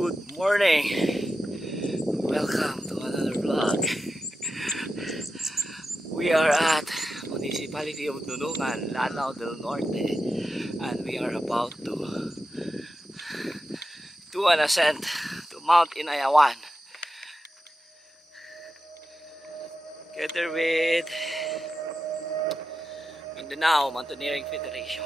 Good morning! Welcome to another vlog. We are at Municipality of Nulungan, Lanao del Norte, and we are about to do an ascent to Mount Inayawan together with Mindanao Mountaineering Federation.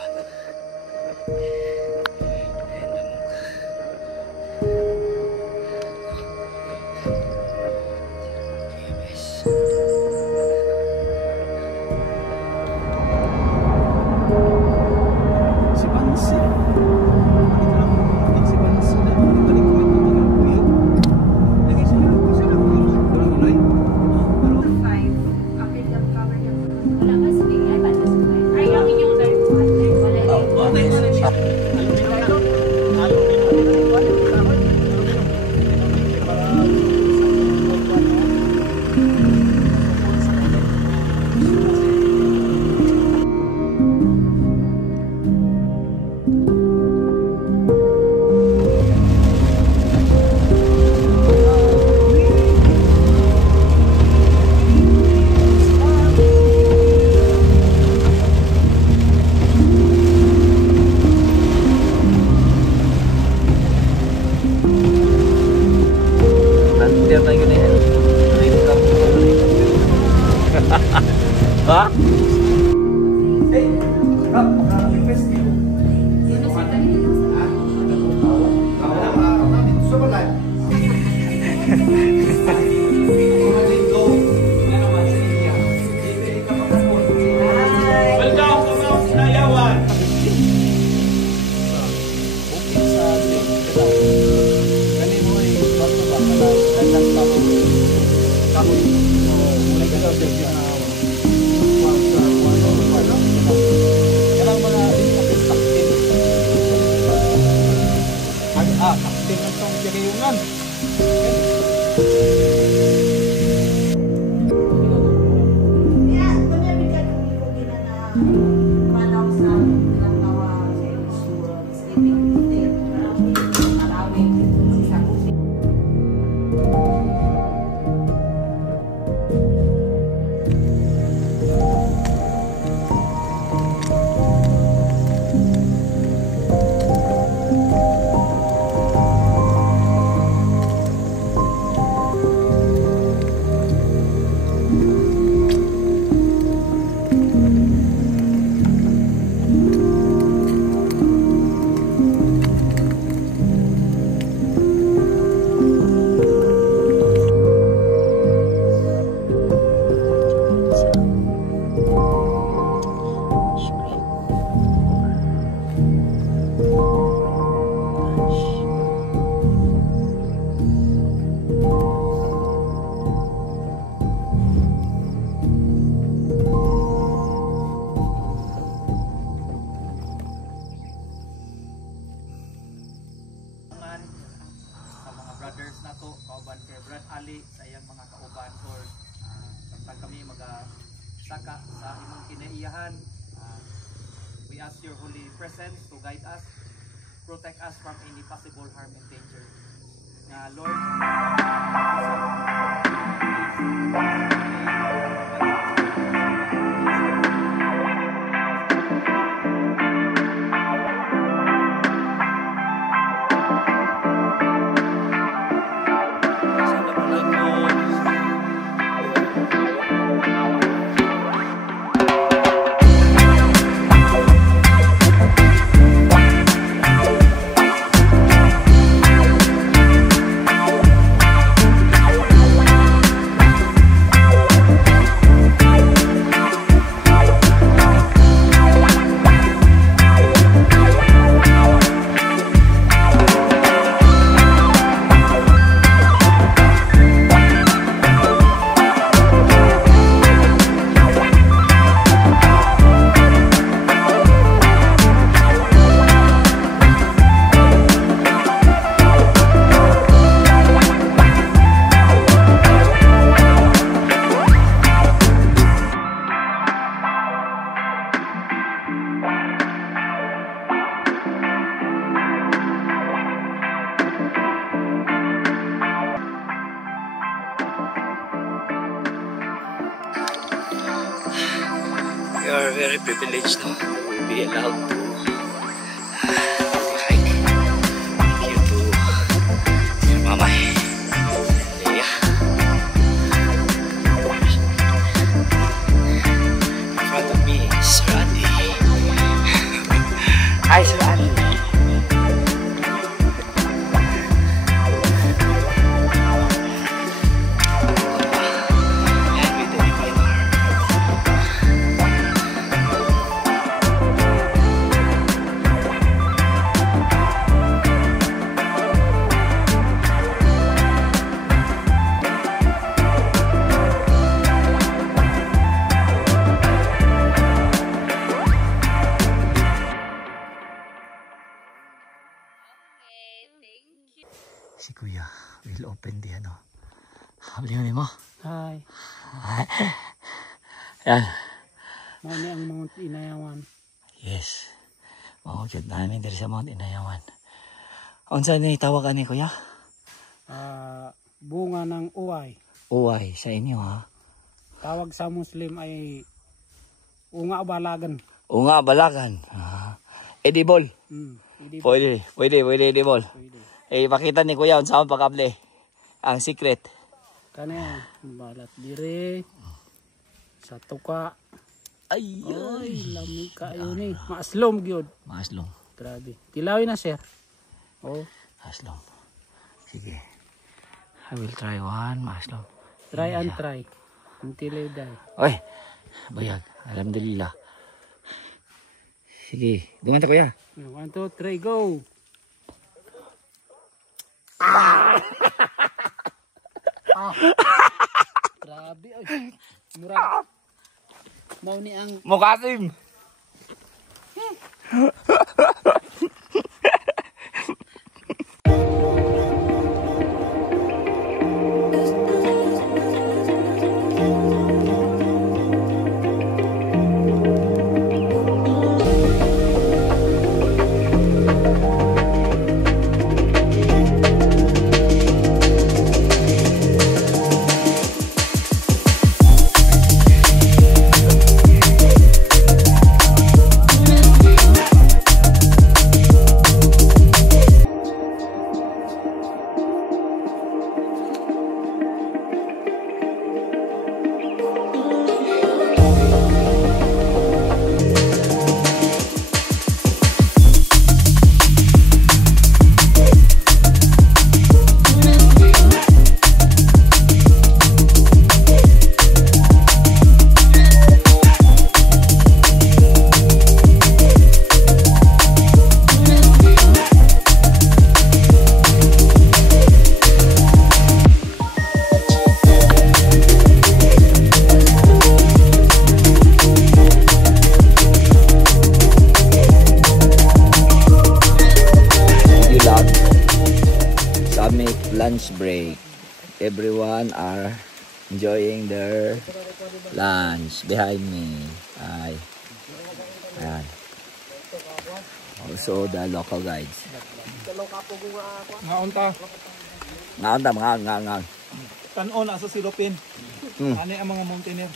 Hah? Brothers na to, kauban kay Brad Ali sa iyang mga kauban or samtang kami magasaka sa imong kinaiyahan. We ask your holy presence to guide us, protect us from any possible harm and danger. Lord, very privileged to be allowed to hike. Thank you to your mama and Leia. In front of me is Randy. Hi, Sir Randy. Si Kuya will open the ano. Habling mo. Hi. Yan. Mani ang Mount Inayawan. Yes. Mahugad namin dari sa Mount Inayawan. Unsa ni tawagan ni Kuya? Bunga ng uway. Uway sa inyo ha. Tawag sa Muslim ay unga balagan. Unga balagan. Edible. Pwede. Pwede edible. Pwede. Eh, pakita ni Kuya unsa ang pagkable. Ang secret. Kanya balat dire sa tuka. Ay, Lamig kayo ni. Maaslom gyud. Maaslong. Grabe. Tilawin na sir. Oh, Maaslong. Sige. I will try one maaslong. try and try. Until you die. Oy. Bayag. Alhamdulillah. Sige. Dumanta Kuya. 1, 2, 3, go. Grabe ay. Murag. Mao ni ang Mukasim. Lunch break. Everyone are enjoying their lunch behind me. Ayan. Also the local guides. ngaunta. Nga. Tanon sa silopin. Ani ang mga mountaineer.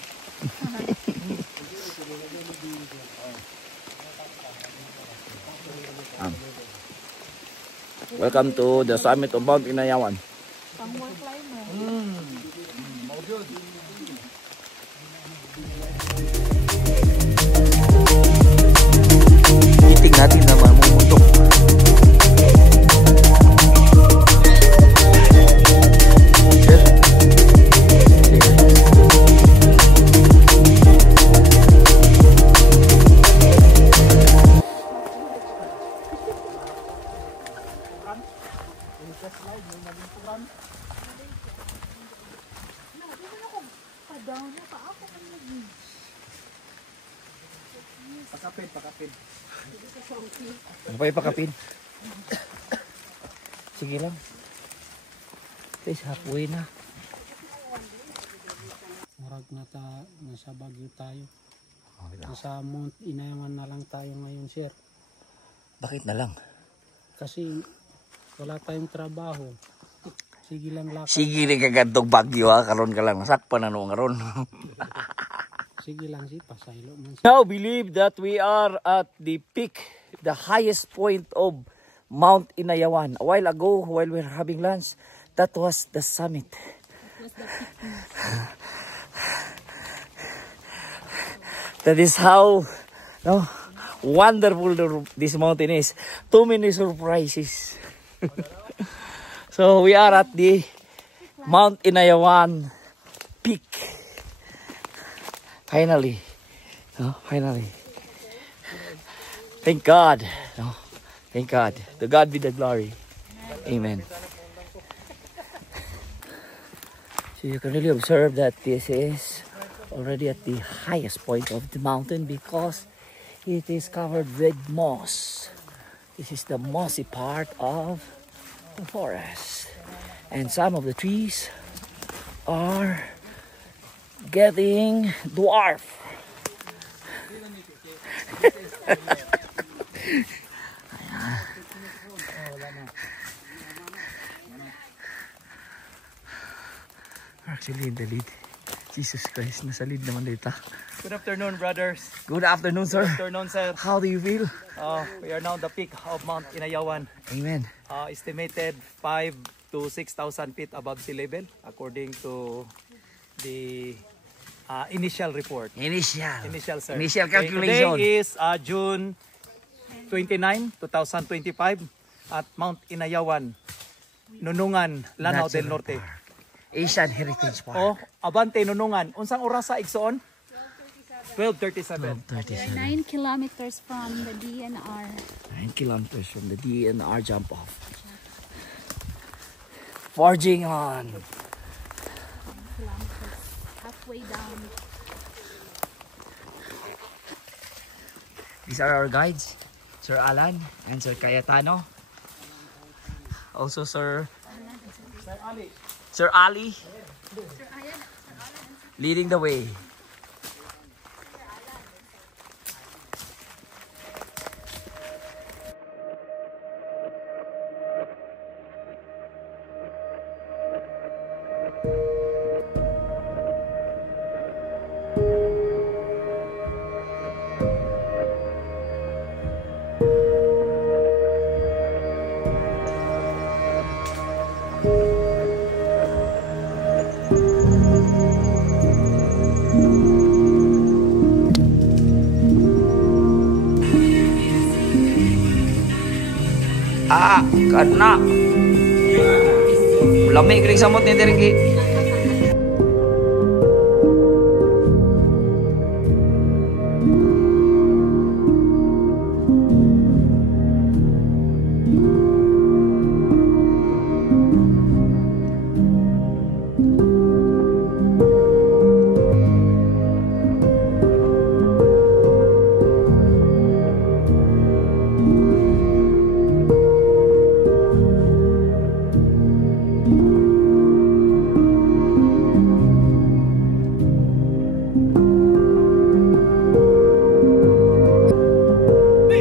Welcome to the summit of Mount Inayawan. Pang-wall climber. Iting natin na mamumutok. Pakapin. Ano pa ipakapin? Sige lang. Guys, halfway na. Murag nasa Baguio tayo. Nasa Mount Inayawan na lang tayo ngayon, sir. Bakit na lang? Kasi wala tayong trabaho. Sige lang lakad. Sige rin kagantong Bagyo ha. Karon ka lang. Sakpan na nung karon. sige lang si pasaylo man. Now believe that we are at the peak, the highest point of Mount Inayawan. A while ago, while we were having lunch, that was the summit. That is how wonderful this mountain is. Too many surprises. So we are at the Mount Inayawan peak. Finally. Finally. Thank God. Thank God. To God be the glory. Amen. So you can really observe that this is already at the highest point of the mountain because it is covered with moss. This is the mossy part of the forest. And some of the trees are getting dwarf. Actually in the lead. Jesus Christ, nasa lead naman dito. Good afternoon, brothers. Good afternoon, sir. Good afternoon, sir. How do you feel? We are now at the peak of Mount Inayawan. Amen. Estimated 5 to 6,000 feet above sea level according to the initial report. Initial, sir. Initial calculation. Today is June 29, 2025 at Mount Inayawan, Nunungan, Lanao del Norte. Asian Heritage Park. O, Abante, Nunungan. Unsang oras sa igsoon? 12:37. 9 kilometers from the DNR. 9 kilometers from the DNR jump off. Forging on. Kilometers. Halfway down. These are our guides, Sir Alan and Sir Cayetano. Also Sir Ali leading the way. Karena lamig ring samot ni Dergi.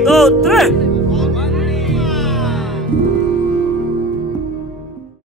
Two, three.